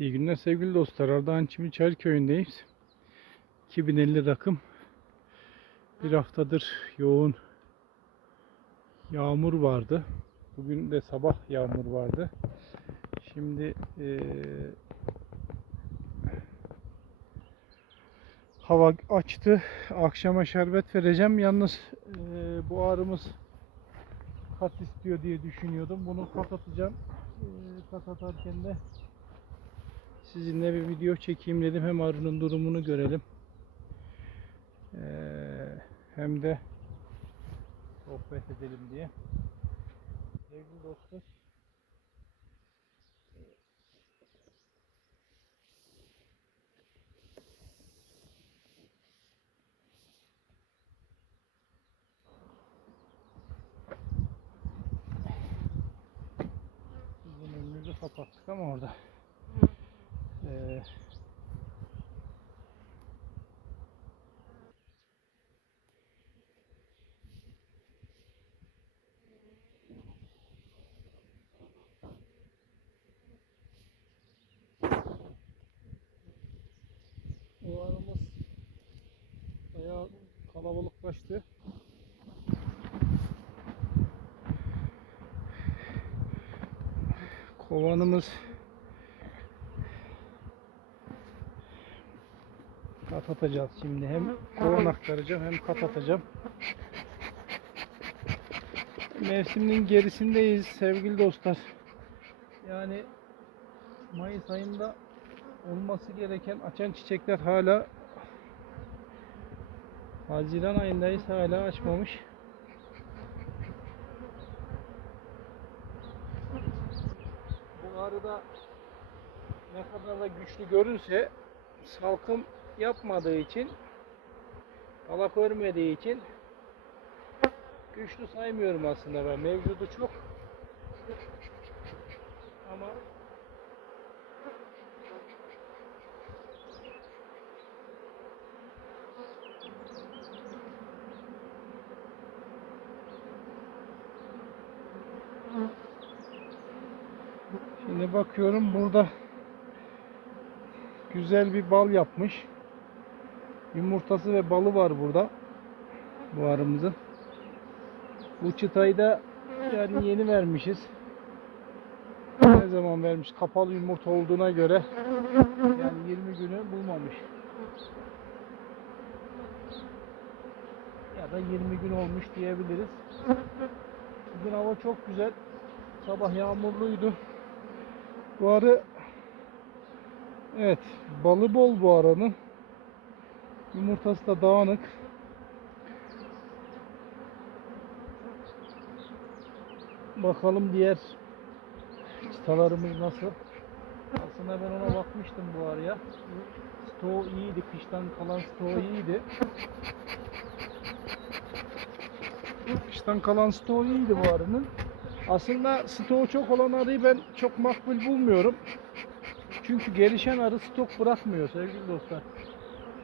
İyi günler sevgili dostlar. Ardahan Çimiçer köyündeyiz. 2050 rakım. Bir haftadır yoğun yağmur vardı. Bugün de sabah yağmur vardı. Şimdi eee, hava açtı. Akşama şerbet vereceğim. Yalnız eee, bu ağrımız kat istiyor diye düşünüyordum. Bunu kat atacağım. Eee, kat atarken de sizinle bir video çekeyim dedim. Hem arının durumunu görelim. Ee, hem de sohbet edelim diye. Sevgili dostlar. Bizim önümüzü kapattık ama orada. Ee, o aramız bayağı kalabalıklaştı. Kovanımız kat atacağız şimdi. Hem kovan aktaracağım hem kat atacağım. Mevsiminin gerisindeyiz sevgili dostlar. Yani Mayıs ayında olması gereken açan çiçekler hala Haziran ayındayız hala açmamış. Bu arada ne kadar da güçlü görünse salkım yapmadığı için alak örmediği için güçlü saymıyorum aslında ben. Mevcudu çok ama Şimdi bakıyorum burada güzel bir bal yapmış. Yumurtası ve balı var burada. Bu arımızın. Bu çıtayı da yani yeni vermişiz. Ne zaman vermiş? Kapalı yumurta olduğuna göre yani 20 günü bulmamış. Ya da 20 gün olmuş diyebiliriz. Bugün hava çok güzel. Sabah yağmurluydu. Bu arı evet balı bol bu aranın. Yumurtası da dağınık. Bakalım diğer çıtalarımız nasıl. Aslında ben ona bakmıştım bu araya. Stoğu iyiydi. Kıştan kalan stoğu iyiydi. Kıştan kalan stoğu iyiydi bu arının. Aslında stoğu çok olan arıyı ben çok makbul bulmuyorum. Çünkü gelişen arı stok bırakmıyor sevgili dostlar.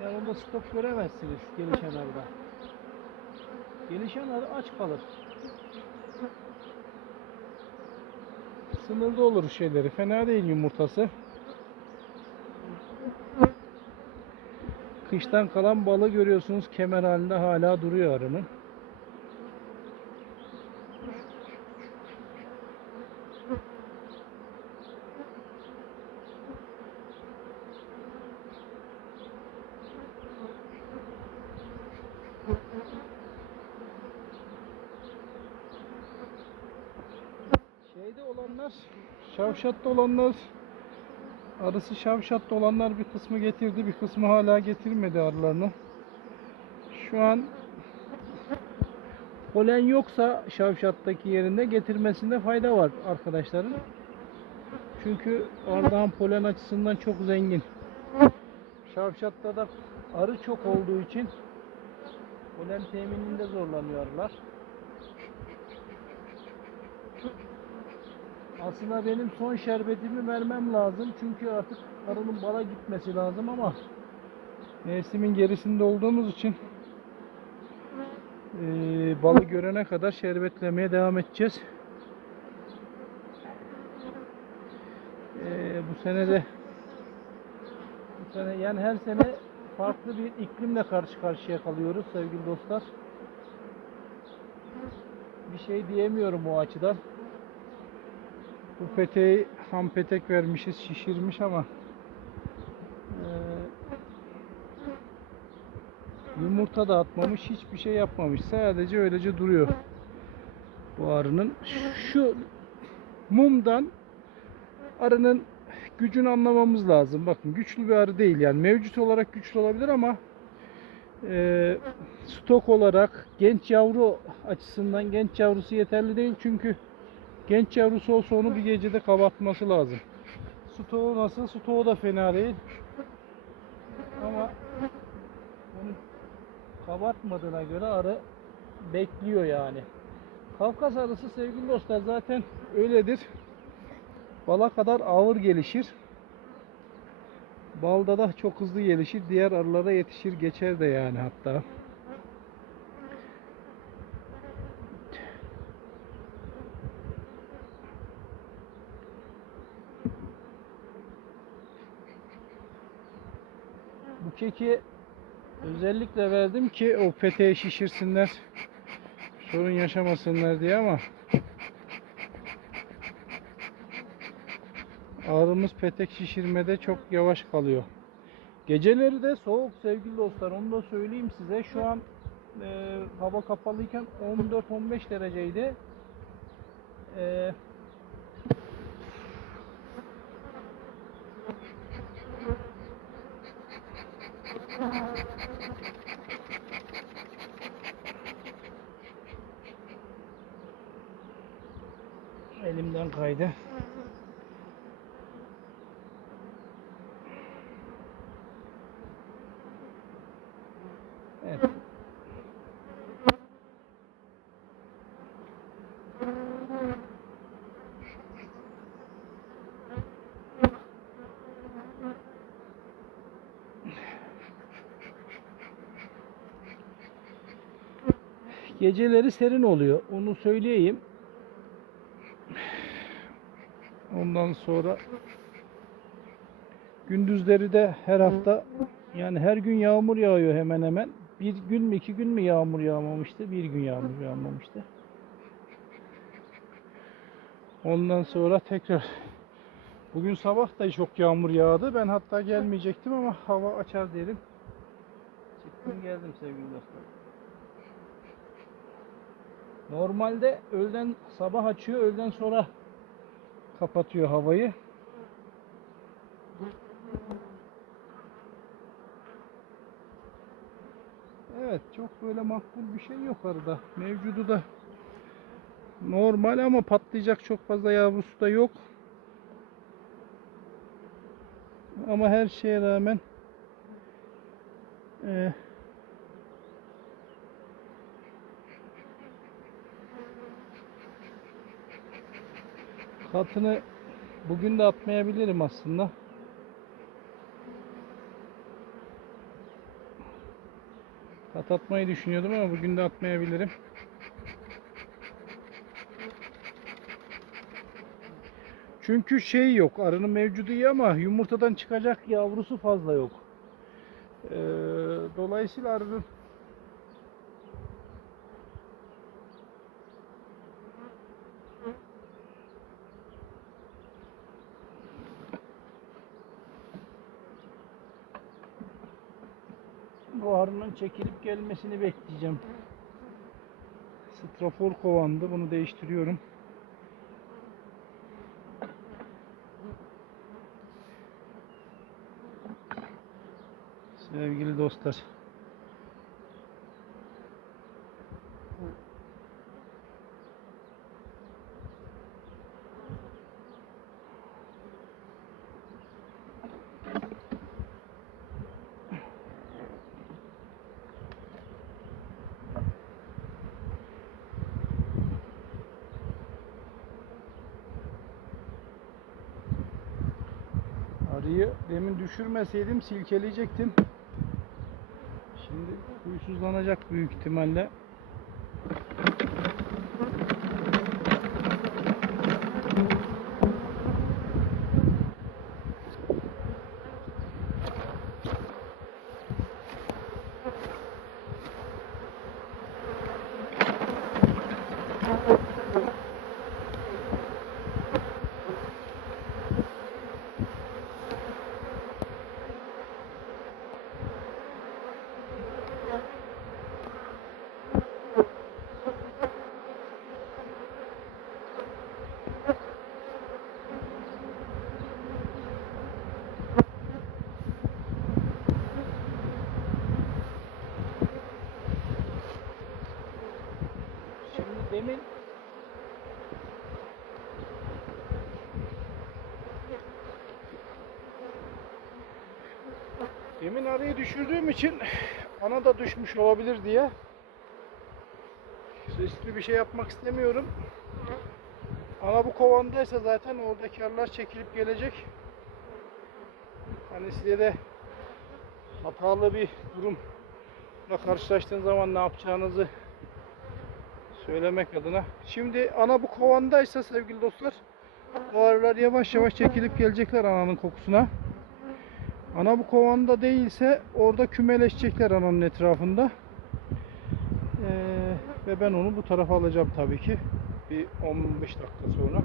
Yani onda stok göremezsiniz gelişen arıda. Gelişen arı aç kalır. Sınırda olur şeyleri. Fena değil yumurtası. Kıştan kalan balı görüyorsunuz kemer halinde hala duruyor arının. Şeyde olanlar, Şavşat'ta olanlar, arısı Şavşat'ta olanlar bir kısmı getirdi, bir kısmı hala getirmedi arılarını. Şu an polen yoksa Şavşat'taki yerinde getirmesinde fayda var arkadaşların. Çünkü Ardahan polen açısından çok zengin. Şavşat'ta da arı çok olduğu için polen temininde zorlanıyor Aslında benim son şerbetimi vermem lazım. Çünkü artık arının bala gitmesi lazım ama mevsimin gerisinde olduğumuz için eee, balı görene kadar şerbetlemeye devam edeceğiz. Eee, bu sene de sene yani her sene farklı bir iklimle karşı karşıya kalıyoruz sevgili dostlar. Bir şey diyemiyorum o açıdan. Bu peteği ham petek vermişiz, şişirmiş ama eee, yumurta da atmamış, hiçbir şey yapmamış. Sadece öylece duruyor. Bu arının şu mumdan arının gücünü anlamamız lazım. Bakın güçlü bir arı değil yani mevcut olarak güçlü olabilir ama eee, stok olarak genç yavru açısından genç yavrusu yeterli değil çünkü genç yavrusu olsa onu bir gecede kabartması lazım. Stoğu nasıl? Stoğu da fena değil. Ama onu kabartmadığına göre arı bekliyor yani. Kafkas arısı sevgili dostlar zaten öyledir. Bala kadar ağır gelişir. Balda da çok hızlı gelişir. Diğer arılara yetişir geçer de yani hatta. Bu keki özellikle verdim ki o peteği şişirsinler. Sorun yaşamasınlar diye ama Ağrımız petek şişirmede çok yavaş kalıyor. Geceleri de soğuk sevgili dostlar. Onu da söyleyeyim size. Şu an e, hava kapalıyken 14-15 dereceydi. E, elimden kaydı. Evet. Geceleri serin oluyor. Onu söyleyeyim. Ondan sonra gündüzleri de her hafta yani her gün yağmur yağıyor hemen hemen. Bir gün mü iki gün mü yağmur yağmamıştı? Bir gün yağmur yağmamıştı. Ondan sonra tekrar bugün sabah da çok yağmur yağdı. Ben hatta gelmeyecektim ama hava açar dedim. Çıktım geldim sevgili dostlar. Normalde öğleden sabah açıyor, öğleden sonra kapatıyor havayı. Evet çok böyle makbul bir şey yok arada. Mevcudu da normal ama patlayacak çok fazla yavrusu da yok. Ama her şeye rağmen e, katını bugün de atmayabilirim aslında. Kat atmayı düşünüyordum ama bugün de atmayabilirim. Çünkü şey yok. Arının mevcudu iyi ama yumurtadan çıkacak yavrusu fazla yok. Ee, dolayısıyla arının bu arının çekilip gelmesini bekleyeceğim. Strafor kovandı. Bunu değiştiriyorum. Sevgili dostlar. Arıyı demin düşürmeseydim silkeleyecektim. Şimdi huysuzlanacak büyük ihtimalle. Demin arayı düşürdüğüm için ana da düşmüş olabilir diye riskli bir şey yapmak istemiyorum. Ana bu kovandaysa zaten oradaki arılar çekilip gelecek. Hani size de hatalı bir durumla karşılaştığın zaman ne yapacağınızı söylemek adına. Şimdi ana bu kovandaysa sevgili dostlar o arılar yavaş yavaş çekilip gelecekler ananın kokusuna. Ana bu kovanda değilse orada kümeleşecekler ananın etrafında. Ee, ve ben onu bu tarafa alacağım tabii ki. Bir 15 dakika sonra.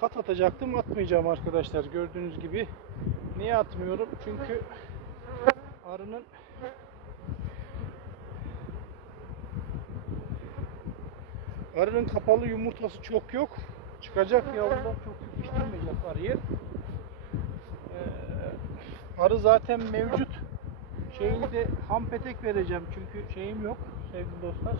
Kat atacaktım atmayacağım arkadaşlar gördüğünüz gibi. Niye atmıyorum? Çünkü arının arının kapalı yumurtası çok yok. Çıkacak yavrular çok sıkıştırmayacak arıyı. Arı zaten mevcut. Şeyini de ham petek vereceğim çünkü şeyim yok sevgili dostlar.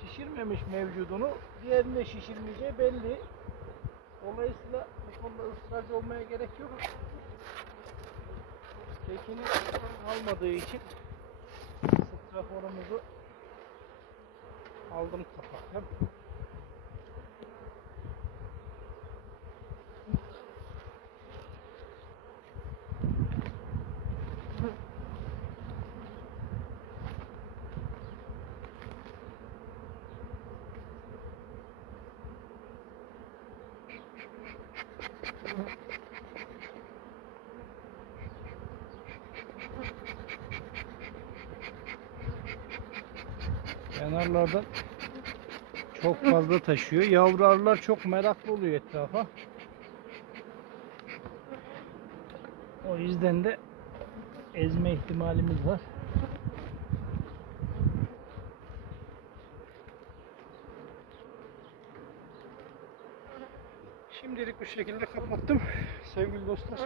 Şişirmemiş mevcudunu, diğerinde şişirmeyeceği belli. Dolayısıyla bu konuda ısrarcı olmaya gerek yok. Tekini almadığı için straforumuzu aldım kapattım. Kenarlardan çok fazla taşıyor. Yavru arılar çok meraklı oluyor etrafa. O yüzden de ezme ihtimalimiz var. Şimdilik bu şekilde kapattım. Sevgili dostlar.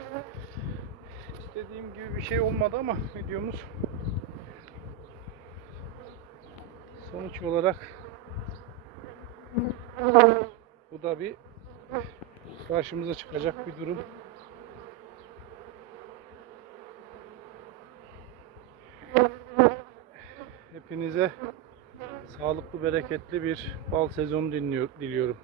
İstediğim gibi bir şey olmadı ama videomuz sonuç olarak bu da bir karşımıza çıkacak bir durum. Hepinize sağlıklı, bereketli bir bal sezonu diliyorum.